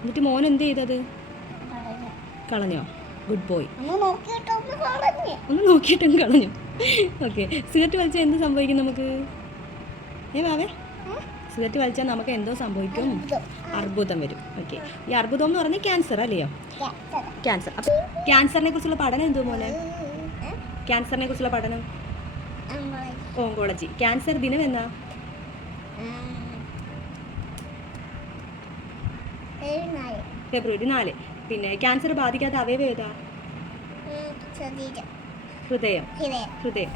എന്നിട്ട് മോൻ എന്ത് ചെയ്തത്? കളഞ്ഞോ? Good boy. ഒന്ന് നോക്കിയിട്ടും കളഞ്ഞു. ഓക്കെ. സിഗരറ്റ് വലിച്ചാൽ എന്ത് സംഭവിക്കും നമുക്ക്? വാവേ, സിഗരറ്റ് വലിച്ചാൽ നമുക്ക് എന്തോ സംഭവിക്കും? അർബുദം വരും. ഓക്കെ. ഈ അർബുദം എന്ന് പറഞ്ഞാൽ ക്യാൻസർ അല്ലയോ? ക്യാൻസർ. അപ്പം ക്യാൻസറിനെ കുറിച്ചുള്ള പഠനം എന്തോ മോനെ? ക്യാൻസറിനെ കുറിച്ചുള്ള പഠനം ഓങ്കോളജി. ക്യാൻസർ ദിനം എന്നാ? ഫെബ്രുവരി 4. പിന്നെ ക്യാൻസർ ബാധിക്കാത്ത അവയവം ഏതാ? ഹൃദയം. ഹൃദയം.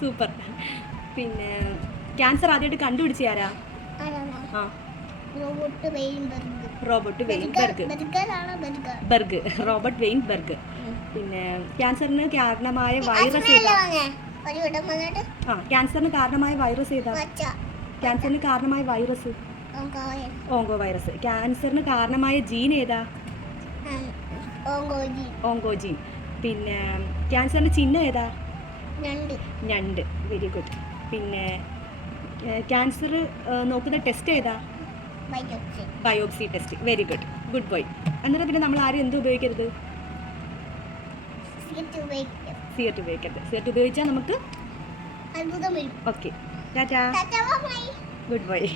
സൂപ്പർ. പിന്നെ ക്യാൻസർ ആദ്യമായിട്ട് കണ്ടുപിടിച്ച ആരാ? റോബർട്ട് വെയിൻബെർഗ്. റോബർട്ട് വെയിൻബെർഗ്. പിന്നെ ക്യാൻസറിന് കാരണമായ വൈറസ് ഏതാ? ക്യാൻസറിന് കാരണമായ വൈറസ് ഏതാ? ക്യാൻസറിന് കാരണമായ വൈറസ് ഓങ്കോ വൈറസ്. ക്യാൻസറിന് കാരണമായ ജീൻ ഏതാ? ഓങ്കോജീൻ. പിന്നെ ക്യാൻസറിന്റെ ചിഹ്നം ഏതാ? ഞണ്ട്. Very good. പിന്നെ ക്യാൻസർ നോക്കുന്ന ടെസ്റ്റ് ഏതാ? Biopsy test. Very good. Good boy. അന്നേരം പിന്നെ നമ്മൾ ആരും എന്ത് ഉപയോഗിക്കരുത്? സിഗരറ്റ് ഉപയോഗിക്കരുത്. സിഗരറ്റ് ഉപയോഗിച്ചാൽ നമുക്ക് ഓക്കെ. ടാറ്റാ. Good boy.